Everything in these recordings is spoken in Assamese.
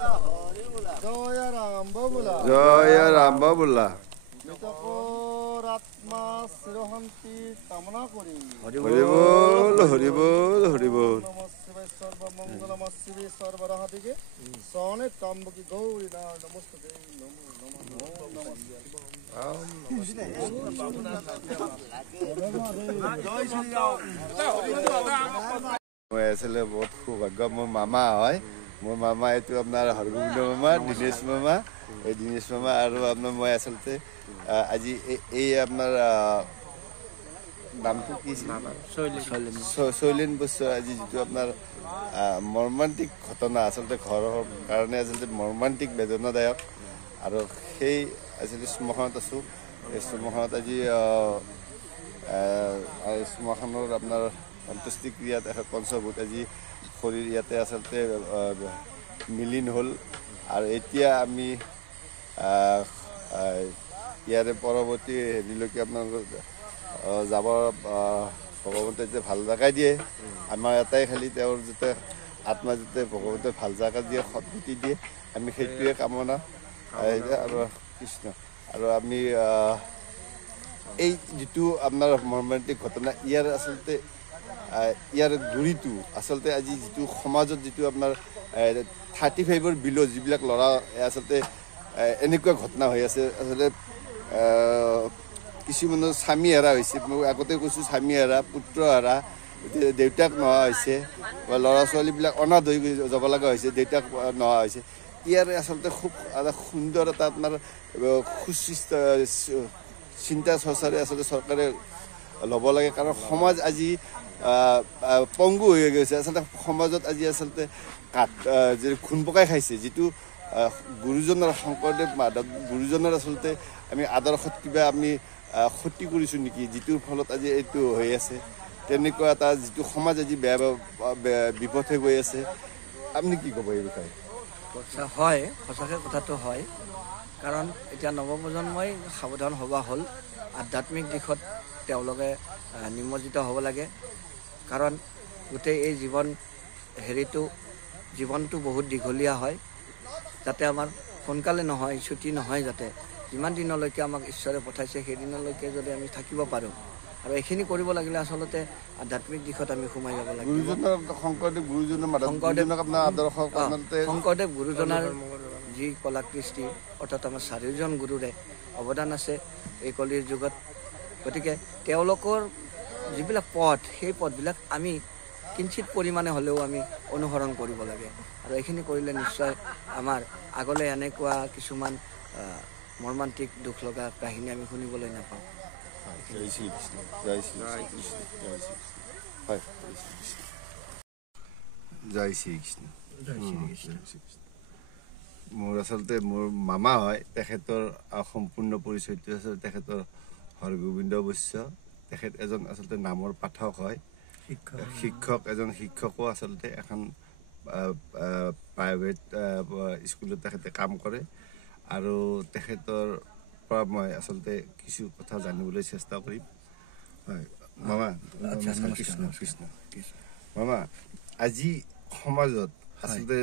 জয় রাম বাবুলা জয় রাম বাবুলা মৃতকর আত্মা চিরশান্তি কামনা করি হরি বল হরি বল হরি বল নম শিবায় সর্বমঙ্গল নম শিবে সর্বরাহাদিকে সনে ত্রম্বকি গৌরী নমস্তে নমো নমঃ মই আছিলে বহুত সৌভাগ্য মোৰ মামা হয় মোৰ মামা এইটো আপোনাৰ হৰগোবিন্দ মামা দীনেশ মামা এই দীনেশ মামা আৰু আপোনাৰ মই আচলতে আজি এই আপোনাৰ নামটো কি শৈলেন বস্তুৰ আজি যিটো আপোনাৰ মৰ্মান্তিক ঘটনা আচলতে ঘৰৰ কাৰণে আচলতে মৰ্মান্তিক বেদনাদায়ক আৰু সেই আচলতে শ্মশানত আছোঁ এই শ্মশানত আজি শ্মশানৰ আপোনাৰ অন্ত্যেষ্টিক্ৰিয়াত পঞ্চভূত আজি শৰীৰ ইয়াতে আচলতে মিলিন হ'ল আৰু এতিয়া আমি ইয়াৰে পৰৱৰ্তী হেৰিলৈকে আপোনালোক যাব ভগৱন্তে যে ভাল জেগাই দিয়ে আমাৰ এটাই খালি তেওঁৰ যাতে আত্মা যাতে ভগৱন্তে ভাল জেগা দিয়ে সদ্গতি দিয়ে আমি সেইটোৱে কামনা আৰু কৃষ্ণ আৰু আমি এই যিটো আপোনাৰ মৰ্মান্তিক ঘটনা ইয়াৰ আচলতে ইয়াৰ গুৰিটো আচলতে আজি যিটো সমাজত যিটো আপোনাৰ 35ৰ বিলো যিবিলাক ল'ৰা আচলতে এনেকুৱা ঘটনা হৈ আছে আচলতে কিছুমানৰ স্বামী হেৰা হৈছে মই আগতে কৈছোঁ স্বামী হেৰা পুত্ৰ হেৰা দেউতাক নোহোৱা হৈছে বা ল'ৰা ছোৱালীবিলাক অনাথ হৈ যাব লগা হৈছে দেউতাক নোহোৱা হৈছে ইয়াৰ আচলতে খুব এটা সুন্দৰ এটা আপোনাৰ সুচিন্তা চিন্তা চৰ্চাৰে আচলতে চৰকাৰে ল'ব লাগে কাৰণ সমাজ আজি পংগু হৈ গৈছে আচলতে সমাজত আজি আচলতে খুন পকাই খাইছে যিটো গুৰুজনৰ শংকৰদেৱ মাধৱ গুৰুজনৰ আচলতে আমি আদৰ্শত কিবা আমি ক্ষতি কৰিছোঁ নেকি যিটোৰ ফলত আজি এইটো হৈ আছে তেনেকুৱা এটা যিটো সমাজ আজি বেয়া বিপথে গৈ আছে আপুনি কি ক'ব এই বিষয়ে হয় সঁচাকৈ কথাটো হয় কাৰণ এতিয়া নৱপ্ৰজন্মই সাৱধান হ'ব হ'ল আধ্যাত্মিক দিশত তেওঁলোকে নিমজ্জিত হ'ব লাগে কাৰণ গোটেই এই জীৱনটো বহুত দীঘলীয়া হয় যাতে আমাৰ সোনকালে নহয় ছুটি নহয় যাতে যিমান দিনলৈকে আমাক ঈশ্বৰে পঠাইছে সেইদিনলৈকে যদি আমি থাকিব পাৰোঁ আৰু এইখিনি কৰিব লাগিলে আচলতে আধ্যাত্মিক দিশত আমি সোমাই যাব লাগে শংকৰদেৱ গুৰুজনাৰ যি কলা কৃষ্টি অৰ্থাৎ আমাৰ চাৰিওজন গুৰুৰে অৱদান আছে এই কলিৰ যুগত গতিকে তেওঁলোকৰ যিবিলাক পথ সেই পথবিলাক আমি কিঞ্চিত পৰিমাণে হ'লেও আমি অনুসৰণ কৰিব লাগে আৰু এইখিনি কৰিলে নিশ্চয় আমাৰ আগলৈ এনেকুৱা কিছুমান মৰ্মান্তিক দুখ লগা কাহিনী আমি শুনিবলৈ নাপাওঁ জয় শ্ৰীকৃষ্ণ জয় শ্ৰীকৃষ্ণ জয় শ্ৰীকৃষ্ণ হয় জয় শ্ৰীকৃষ্ণ মোৰ আচলতে মোৰ মামা হয় তেখেতৰ সম্পূৰ্ণ পৰিচয়টো আচলতে তেখেতৰ হৰগোবিন্দ বৈশ্য তেখেত এজন আচলতে নামৰ পাঠক হয় শিক্ষক এজন শিক্ষকো আচলতে এখন প্ৰাইভেট স্কুলত তেখেতে কাম কৰে আৰু তেখেতৰ পৰা মই আচলতে কিছু কথা জানিবলৈ চেষ্টা কৰিম হয় মামা কৃষ্ণ কৃষ্ণ মামা আজি সমাজত আচলতে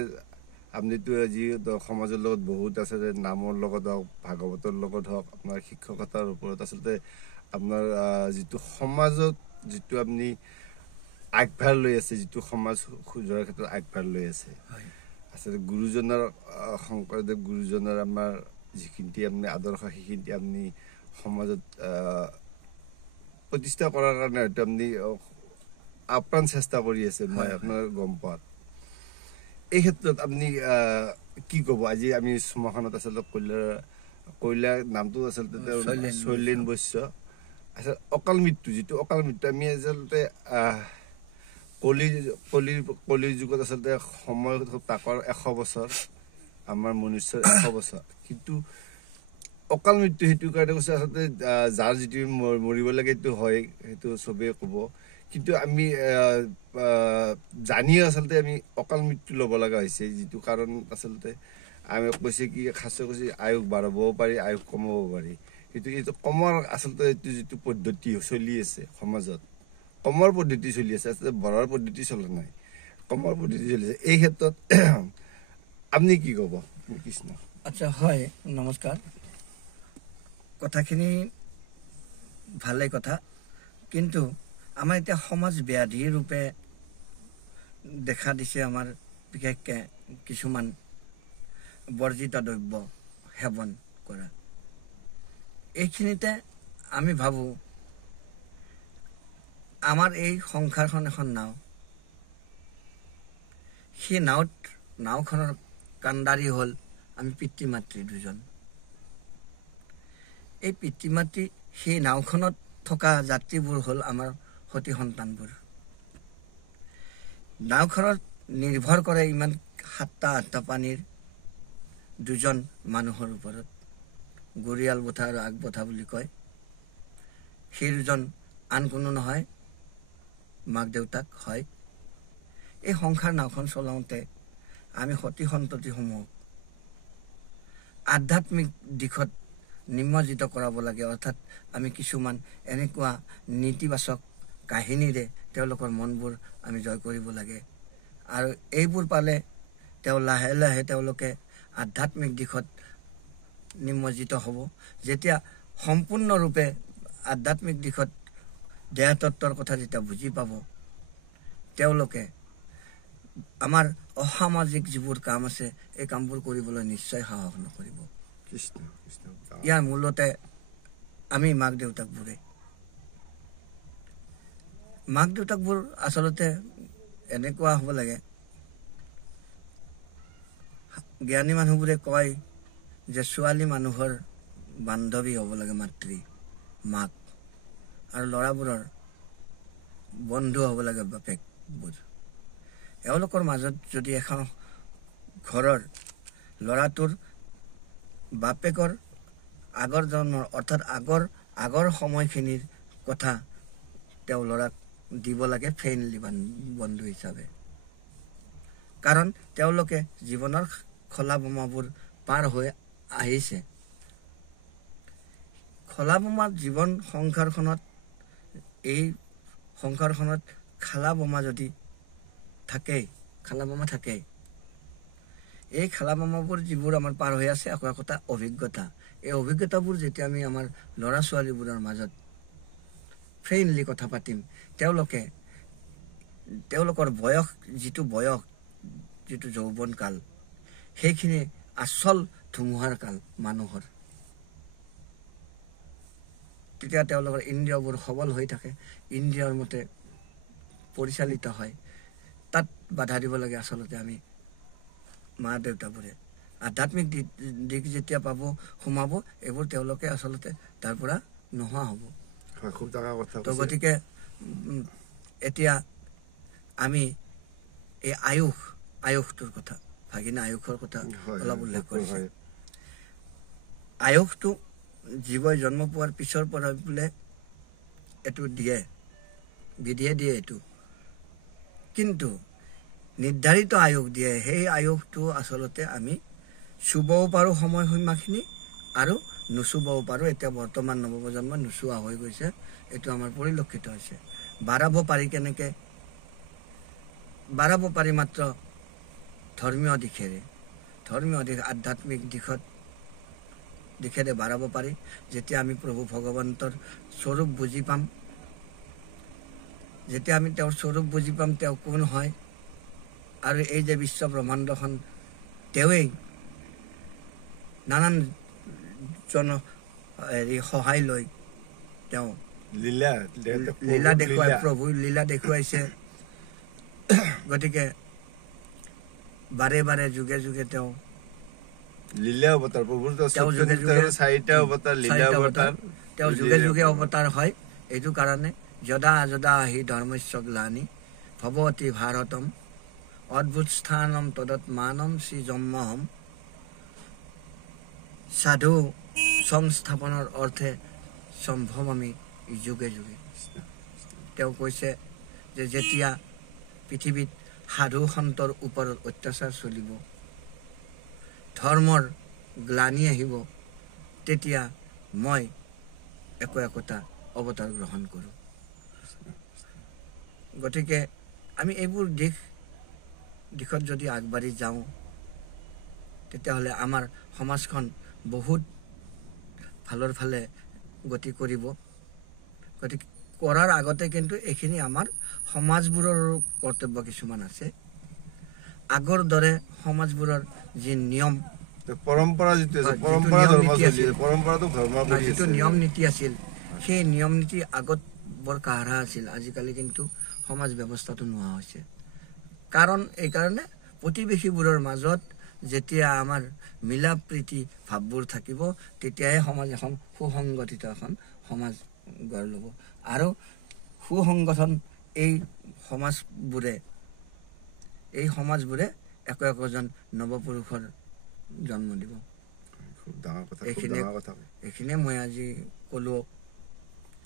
আপুনিতো আজি সমাজৰ লগত বহুত আচলতে নামৰ লগত হওক ভাগৱতৰ লগত হওক আপোনাৰ শিক্ষকতাৰ ওপৰত আচলতে আপোনাৰ যিটো সমাজত যিটো আপুনি আগভাৰ লৈ আছে যিটো সমাজ সুধাৰৰ ক্ষেত্ৰত আগভাৰ লৈ আছে আচলতে গুৰুজনাৰ শংকৰদেৱ গুৰুজনাৰ আমাৰ যিখিনি আপুনি আদৰ্শ সেইখিনি আপুনি সমাজত প্ৰতিষ্ঠা কৰাৰ কাৰণে হয়তো আপুনি আপ্ৰাণ চেষ্টা কৰি আছে মই আপোনাৰ গম পোৱাত এই ক্ষেত্ৰত আপুনি কি ক'ব আজি আমি শ্মশানত আচলতে কয়লা নামটো আচলতে শৈলেন বৈশ্য আচলতে অকাল মৃত্যু যিটো অকাল মৃত্যু আমি আচলতে কলিৰ যুগত আচলতে সময় তাকৰ 100 বছৰ আমাৰ মনুষ্যৰ 100 বছৰ কিন্তু অকাল মৃত্যু সেইটো কাৰণে কৈছে আচলতে যাৰ যিটো মৰিব লাগে সেইটো হয় সেইটো চবেই ক'ব কিন্তু আমি জানিও আচলতে আমি অকাল মৃত্যু ল'ব লগা হৈছে যিটো কাৰণ আচলতে আমি কৈছে কি খাচে কৈছে আয়ুস বাঢ়াবও পাৰি আয়ুস কমাব পাৰি কিন্তু এইটো কমৰ আচলতে এইটো যিটো পদ্ধতি চলি আছে সমাজত কমৰ পদ্ধতি চলি আছে আচলতে বঢ়াৰ পদ্ধতি চলা নাই কমৰ পদ্ধতি চলি আছে এই ক্ষেত্ৰত আপুনি কি ক'ব কৃষ্ণ? আচ্ছা, হয়, নমস্কাৰ। কথাখিনি ভালে কথা, কিন্তু আমাৰ এতিয়া সমাজ ব্যাধি ৰূপে দেখা দিছে। আমাৰ বিশেষকৈ কিছুমান বৰ্জিত দ্ৰব্য সেৱন কৰা, এইখিনিতে আমি ভাবোঁ আমাৰ এই সংসাৰখন এখন নাও, সেই নাওখনৰ কাণ্ডাৰী হ'ল আমি পিতৃ মাতৃ দুজন। এই পিতৃ মাতৃ সেই নাওখনত থকা যাত্ৰীবোৰ হ'ল আমাৰ সতি সন্তানবোৰ। নাওখনত নিৰ্ভৰ কৰে ইমান 7-8টা পানীৰ দুজন মানুহৰ ওপৰত, গৰিয়াল বঠা আৰু আগবঠা বুলি কয়। সেই দুজন আন কোনো নহয়, মাক দেউতাক হয়। এই সংসাৰ নাওখন চলাওঁতে আমি সতি সন্ততিসমূহক আধ্যাত্মিক দিশত নিমজ্জিত কৰাব লাগে। অৰ্থাৎ আমি কিছুমান এনেকুৱা নীতিবাচক কাহিনীৰে তেওঁলোকৰ মনবোৰ আমি জয় কৰিব লাগে, আৰু এইবোৰ পালে লাহে লাহে তেওঁলোকে আধ্যাত্মিক দিশত নিমজ্জিত হ'ব। যেতিয়া সম্পূৰ্ণৰূপে আধ্যাত্মিক দিশত দেহতত্বৰ কথা যেতিয়া বুজি পাব, তেওঁলোকে আমাৰ অসামাজিক যিবোৰ কাম আছে এই কামবোৰ কৰিবলৈ নিশ্চয় সাহস নকৰিব। ইয়াৰ মূলতে আমি মাক দেউতাকবোৰ আচলতে এনেকুৱা হ'ব লাগে। জ্ঞানী মানুহবোৰে কয় যে ছোৱালী মানুহৰ বান্ধৱী হ'ব লাগে মাতৃ, মাক, আৰু ল'ৰাবোৰৰ বন্ধু হ'ব লাগে বাপেকবোৰ। এওঁলোকৰ মাজত যদি এখন ঘৰৰ ল'ৰাটোৰ বাপেকৰ আগৰ জন্মৰ অৰ্থাৎ আগৰ সময়খিনিৰ কথা তেওঁ ল'ৰাক দিব লাগে ফ্ৰেণ্ডলি বন্ধু হিচাপে, কাৰণ তেওঁলোকে জীৱনৰ খলা বোমাবোৰ পাৰ হৈ আহিছে। খলা বোমা জীৱন সংসাৰখনত, এই সংসাৰখনত খালা বোমা যদি থাকেই, খালা বোমা থাকেই। এই খালা বোমাবোৰ যিবোৰ আমাৰ পাৰ হৈ আছে একোটা অভিজ্ঞতা। এই অভিজ্ঞতাবোৰ যেতিয়া আমি আমাৰ ল'ৰা ছোৱালীবোৰৰ মাজত ফ্ৰেণ্ডলি কথা পাতিম, তেওঁলোকৰ যিটো যৌৱন কাল, সেইখিনি আচল ধুমুহাৰ কাল মানুহৰ। তেতিয়া তেওঁলোকৰ ইন্দ্ৰিয়বোৰ সবল হৈ থাকে, ইন্দ্ৰিয়ৰ মতে পৰিচালিত হয়। তাত বাধা দিব লাগে আচলতে আমি মা দেউতাবোৰে। আধ্যাত্মিক দিশ যেতিয়া সোমাব, এইবোৰ তেওঁলোকে আচলতে তাৰ পৰা নোহোৱা হ'ব। তো গতিকে এতিয়া আমি এই আয়ুসটোৰ কথা, ভাগিনা আয়ুসৰ কথা অলপ উল্লেখ কৰিছে। আয়ুসটো জীৱই জন্ম পোৱাৰ পিছৰ পৰা বোলে এইটো দিয়ে, বিধিয়ে দিয়ে এইটো, কিন্তু নিৰ্ধাৰিত আয়ুস দিয়ে। সেই আয়ুসটো আচলতে আমি চুবও পাৰোঁ সময়সীমাখিনি, আৰু নুচুবও পাৰোঁ। এতিয়া বৰ্তমান নৱপ্ৰজন্ম নোচোৱা হৈ গৈছে, এইটো আমাৰ পৰিলক্ষিত হৈছে। বাঢ়াব পাৰি কেনেকৈ? বাঢ়াব পাৰি মাত্ৰ ধৰ্মীয় দিশেৰে, আধ্যাত্মিক দিশেৰে বাঢ়াব পাৰি। যেতিয়া আমি প্ৰভু ভগৱন্তৰ স্বৰূপ বুজি পাম, যেতিয়া আমি তেওঁৰ স্বৰূপ বুজি পাম, তেওঁ কোন হয়, আৰু এই যে বিশ্ব ব্ৰহ্মাণ্ডখন তেওঁৱেই নানান সহায় লৈ তেওঁ লীলা দেখুৱাই, প্ৰভুৰ লীলা দেখুৱাইছে। গতিকে বাৰে বাৰে যুগে যুগে তেওঁ যুগে যুগে অৱতাৰ হয়। এইটো কাৰণে যদা যদা হি ধৰ্মস্য গ্লানি ভৱতি ভাৰতম অদ্ভুত স্থানম তদৎমানম শ্ৰী জন্মহম। সাধু সংস্থাপনৰ অৰ্থে সম্ভৱ আমি যুগে যুগে। তেওঁ কৈছে যে যেতিয়া পৃথিৱীত সাধু সন্তৰ ওপৰত অত্যাচাৰ চলিব, ধৰ্মৰ গ্লানি আহিব, তেতিয়া মই একোটা অৱতাৰ গ্ৰহণ কৰোঁ। গতিকে আমি এইবোৰ দিশত যদি আগবাঢ়ি যাওঁ, তেতিয়াহ'লে আমাৰ সমাজখন বহুত ভালৰ ফালে গতি কৰিব। গতিকে কৰাৰ আগতে কিন্তু এইখিনি আমাৰ সমাজবোৰৰ কৰ্তব্য কিছুমান আছে। আগৰ দৰে সমাজবোৰৰ যি নিয়ম পৰম্পৰা যিটো আছে, যিটো পৰম্পৰা নিয়ম ধৰ্ম নীতি চলি আছিল, আছে, পৰম্পৰাটো ধৰ্ম কৰি যিটো আছে। নিয়ম নীতি আছিল, সেই নিয়ম নীতি আগত বৰ কাঢ়া আছিল। আজিকালি কিন্তু সমাজ ব্যৱস্থাটো নোহোৱা হৈছে। কাৰণ এইকাৰণে প্ৰতিবেশীবোৰৰ মাজত যেতিয়া আমাৰ মিলা প্ৰীতি ভাৱবোৰ থাকিব, তেতিয়াহে সমাজ এখন সুসংগঠিত এখন সমাজ গঢ় ল'ব। আৰু সুসংগঠন এই সমাজবোৰে একোজন নৱপুৰুষৰ জন্ম দিব। খুব ডাঙৰ কথা, খুব ডাঙৰ কথা। এইখিনিয়ে মই আজি ক'লোঁ।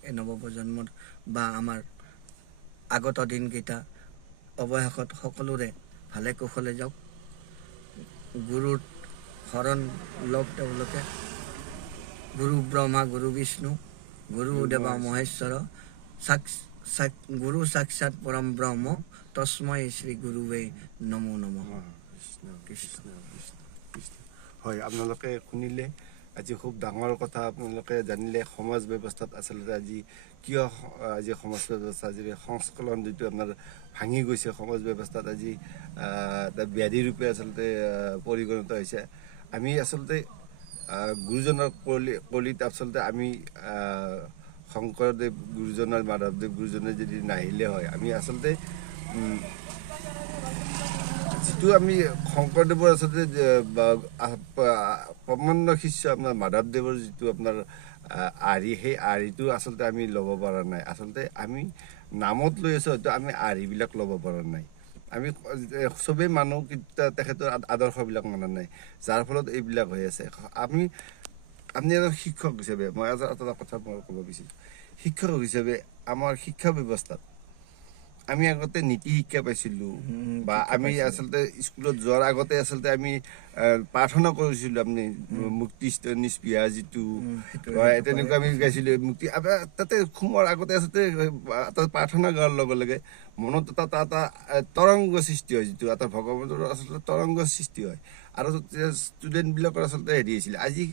এই নৱপ্ৰজন্মৰ বা আমাৰ আগত দিনকেইটা অৱশেষত সকলোৰে ভালে কুশলে যাওক। গুৰুৰ শৰণ লওক তেওঁলোকে। গুৰু ব্ৰহ্মা গুৰু বিষ্ণু গুৰু দেৱা মহেশ্বৰ গুৰু সাক্ষাৎ পৰম ব্ৰহ্ম তস্মৈ শ্ৰী গুৰুৱে নমো নমঃ। কৃষ্ণ। হয়, আপোনালোকে শুনিলে আজি খুব ডাঙৰ কথা আপোনালোকে জানিলে। সমাজ ব্যৱস্থাত আচলতে আজি কিয় আজি সমাজ ব্যৱস্থা যি সংস্কলন যিটো আপোনাৰ ভাঙি গৈছে, সমাজ ব্যৱস্থাত আজি এটা ব্যাধি ৰূপে আচলতে পৰিগণিত হৈছে। আমি আচলতে গুৰুজনৰ কলিত আচলতে আমি শংকৰদেৱ গুৰুজনৰ, মাধৱদেৱ গুৰুজনে যদি নাহিলে হয়, আমি আচলতে যিটো আমি শংকৰদেৱৰ আচলতে প্ৰমাণ্য শিষ্য আপোনাৰ মাধৱদেৱৰ যিটো আপোনাৰ আৰ্হি, সেই আৰ্হিটো আচলতে আমি ল'ব পৰা নাই। আচলতে আমি নামত লৈ আছোঁ, হয়তো আমি আৰ্হিবিলাক ল'ব পৰা নাই। আমি চবেই মানুহ কিন্তু তেখেতৰ আদৰ্শবিলাক মানা নাই, যাৰ ফলত এইবিলাক হৈ আছে। আপুনি এজন শিক্ষক হিচাপে মই এটা কথা মই ক'ব বিচাৰিছোঁ। শিক্ষক হিচাপে আমাৰ শিক্ষা ব্যৱস্থাত আমি আগতে নীতি শিক্ষা পাইছিলোঁ, বা আমি আচলতে স্কুলত যোৱাৰ আগতে আচলতে আমি প্ৰাৰ্থনা কৰিছিলোঁ। আপুনি মুক্তি নিস্পৃহা যিটো তেনেকুৱা আমি গাইছিলোঁ। মুক্তি তাতে সোমোৱাৰ আগতে আচলতে প্ৰাৰ্থনা গোৱাৰ লগে লগে মনত এটা তৰংগ সৃষ্টি হয়, যিটো এটা ভগৱানৰ আচলতে তৰংগ সৃষ্টি হয়। আৰু ষ্টুডেণ্টবিলাকৰ আচলতে হেৰি হৈছিলে। আজি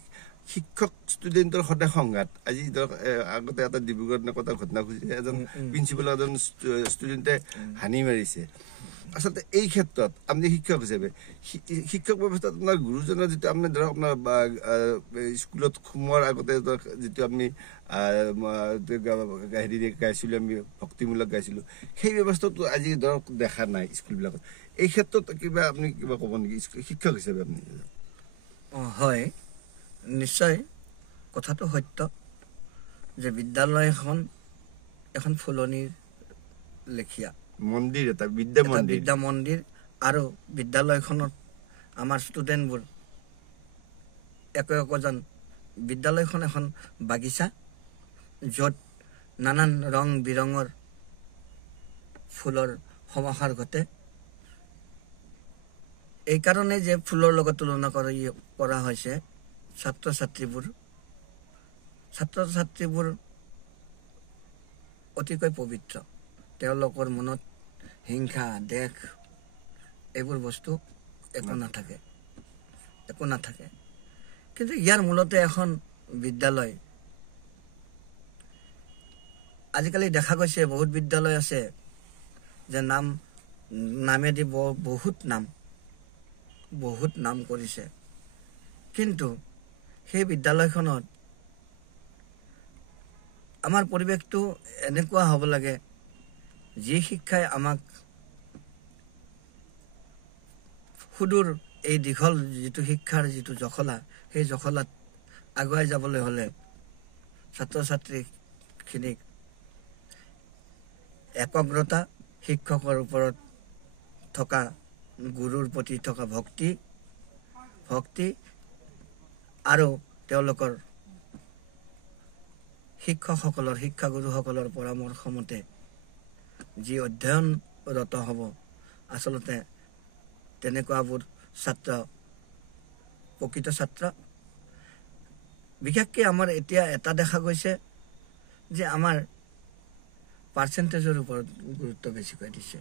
শিক্ষক ষ্টুডেণ্টৰ সদায় সংঘাত। আজি ধৰক আগতে এটা ডিব্ৰুগড়ত এনেকুৱা ঘটনা ঘটিছে, এজন প্ৰিন্সিপাল এজন ষ্টুডেণ্টে হানি মাৰিছে। আচলতে এই ক্ষেত্ৰত আপুনি শিক্ষক হিচাপে শিক্ষক ব্যৱস্থাত আপোনাৰ গুৰুজনৰ যিটো আপুনি ধৰক আপোনাৰ স্কুলত সোমোৱাৰ আগতে যিটো আমি হেৰি গাইছিলোঁ, আমি ভক্তিমূলক গাইছিলোঁ, সেই ব্যৱস্থাটো আজি ধৰক দেখা নাই স্কুলবিলাকত। এই ক্ষেত্ৰত আপুনি কিবা ক'ব নেকি শিক্ষক হিচাপে আপুনি? হয়, নিশ্চয় কথাটো সত্য যে বিদ্যালয়খন এখন ফুলনিৰ লেখীয়া মন্দিৰ, এটা বিদ্যা মন্দিৰ। আৰু বিদ্যালয়খনত আমাৰ ষ্টুডেণ্টবোৰ একোজন বিদ্যালয়খন এখন বাগিচা, য'ত নানান ৰং বিৰঙৰ ফুলৰ সমাহাৰ ঘটে। এইকাৰণে যে ফুলৰ লগত তুলনা কৰা হৈছে ছাত্ৰ ছাত্ৰীবোৰ অতিকৈ পবিত্ৰ। তেওঁলোকৰ মনত হিংসা, দেশ এইবোৰ বস্তু একো নাথাকে। কিন্তু ইয়াৰ মূলতে এখন বিদ্যালয়। আজিকালি দেখা গৈছে বহুত বিদ্যালয় আছে যে নামেদি বহুত নাম কৰিছে, কিন্তু সেই বিদ্যালয়খনত আমাৰ পৰিৱেশটো এনেকুৱা হ'ব লাগে, যি শিক্ষাই আমাক সুদূৰ এই দীঘল যিটো শিক্ষাৰ যিটো জখলা, সেই জখলাত আগুৱাই যাবলৈ হ'লে ছাত্ৰ ছাত্ৰীখিনিক একগ্ৰতা, শিক্ষকৰ ওপৰত থকা গুৰুৰ প্ৰতি থকা ভক্তি আৰু তেওঁলোকৰ শিক্ষাগুৰুসকলৰ পৰামৰ্শ মতে যি অধ্যয়নৰত হ'ব, আচলতে তেনেকুৱাবোৰ প্ৰকৃত ছাত্ৰ। বিশেষকৈ আমাৰ এতিয়া এটা দেখা গৈছে যে আমাৰ পাৰ্চেণ্টেজৰ ওপৰত গুৰুত্ব বেছিকৈ দিছে।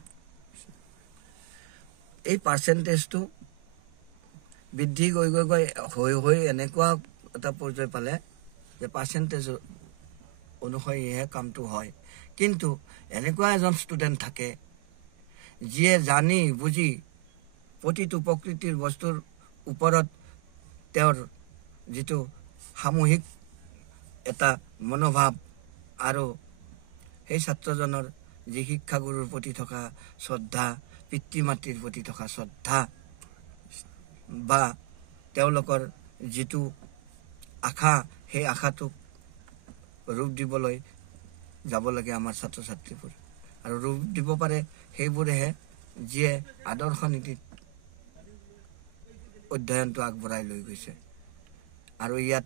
এই পাৰ্চেণ্টেজটো বৃদ্ধি গৈ গৈ গৈ হৈ এনেকুৱা এটা পৰ্যায় পালে যে পাৰ্চেণ্টেজ অনুসৰিহে কামটো হয়। কিন্তু এনেকুৱা এজন ষ্টুডেণ্ট থাকে যিয়ে জানি বুজি প্ৰতিটো প্ৰকৃতিৰ বস্তুৰ ওপৰত তেওঁৰ যিটো সামূহিক এটা মনোভাৱ আৰু সেই ছাত্ৰজনৰ যি শিক্ষাগুৰুৰ প্ৰতি থকা শ্ৰদ্ধা, পিতৃ মাতৃৰ প্ৰতি থকা শ্ৰদ্ধা বা তেওঁলোকৰ যিটো আশা, সেই আশাটোক ৰূপ দিবলৈ যাব লাগে আমাৰ ছাত্ৰ ছাত্ৰীবোৰ। আৰু ৰূপ দিব পাৰে সেইবোৰেহে যিয়ে আদৰ্শ নীতিত অধ্যয়নটো আগবঢ়াই লৈ গৈছে। আৰু ইয়াত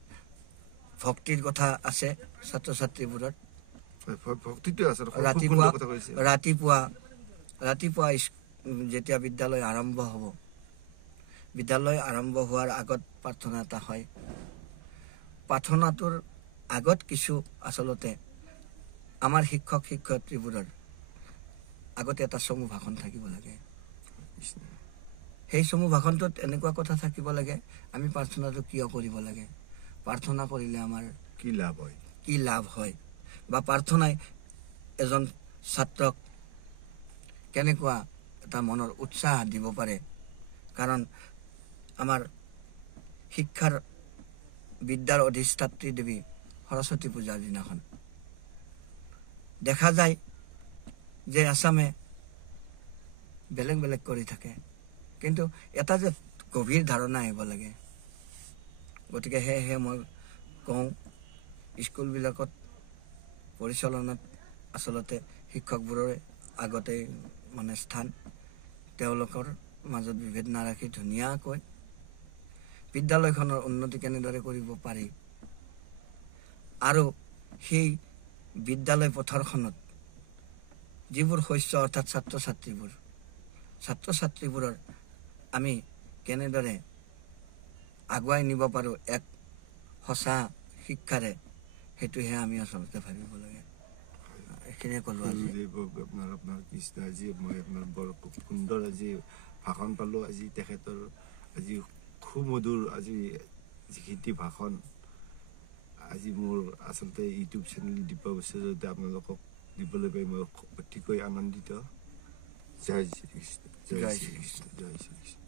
ভক্তিৰ কথা আছে ছাত্ৰ ছাত্ৰীবোৰৰ। ৰাতিপুৱা যেতিয়া বিদ্যালয় আৰম্ভ হ'ব, বিদ্যালয় আৰম্ভ হোৱাৰ আগত প্ৰাৰ্থনা এটা হয়। প্ৰাৰ্থনাটোৰ আগত কিছু আচলতে আমাৰ শিক্ষক শিক্ষয়িত্ৰীবোৰৰ আগতে এটা চমু ভাষণ থাকিব লাগে। সেই চমু ভাষণটোত এনেকুৱা কথা থাকিব লাগে, আমি প্ৰাৰ্থনাটো কিয় কৰিব লাগে, প্ৰাৰ্থনা কৰিলে আমাৰ কি লাভ হয় বা প্ৰাৰ্থনাই এজন ছাত্ৰক কেনেকুৱা এটা মনৰ উৎসাহ দিব পাৰে। কাৰণ আমাৰ শিক্ষাৰ বিদ্যাৰ অধিষ্ঠাত্ৰী দেৱী সৰস্বতী পূজাৰ দিনাখন দেখা যায় যে আছামে বেলেগ বেলেগ কৰি থাকে, কিন্তু এটা যে গভীৰ ধাৰণা আহিব লাগে। গতিকে সেয়েহে মই কওঁ, স্কুলবিলাকত পৰিচালনাত আচলতে শিক্ষকবোৰৰে আগতেই স্থান, তেওঁলোকৰ মাজত বিভেদ নাৰাখি ধুনীয়াকৈ বিদ্যালয়খনৰ উন্নতি কেনেদৰে কৰিব পাৰি আৰু সেই বিদ্যালয় পথাৰখনত যিবোৰ শস্য অৰ্থাৎ ছাত্ৰ ছাত্ৰীবোৰৰ আমি কেনেদৰে আগুৱাই নিব পাৰোঁ এক সঁচা শিক্ষাৰে, সেইটোহে আমি আচলতে ভাবিব লাগে। এইখিনিয়ে ক'লোঁ আজি। মই আপোনাৰ বৰ সুন্দৰ আজি ভাষণ পালোঁ। আজি তেখেতৰ আজি সুমধুৰ আজি যিখিনি ভাষণ, আজি মোৰ আচলতে ইউটিউব চেনেল দিব বিচাৰোঁতে আপোনালোকক দিবলৈ পাই মই অতিকৈ আনন্দিত। জয় শ্ৰীকৃষ্ণ, জয় শ্ৰীকৃষ্ণ, জয় শ্ৰীকৃষ্ণ।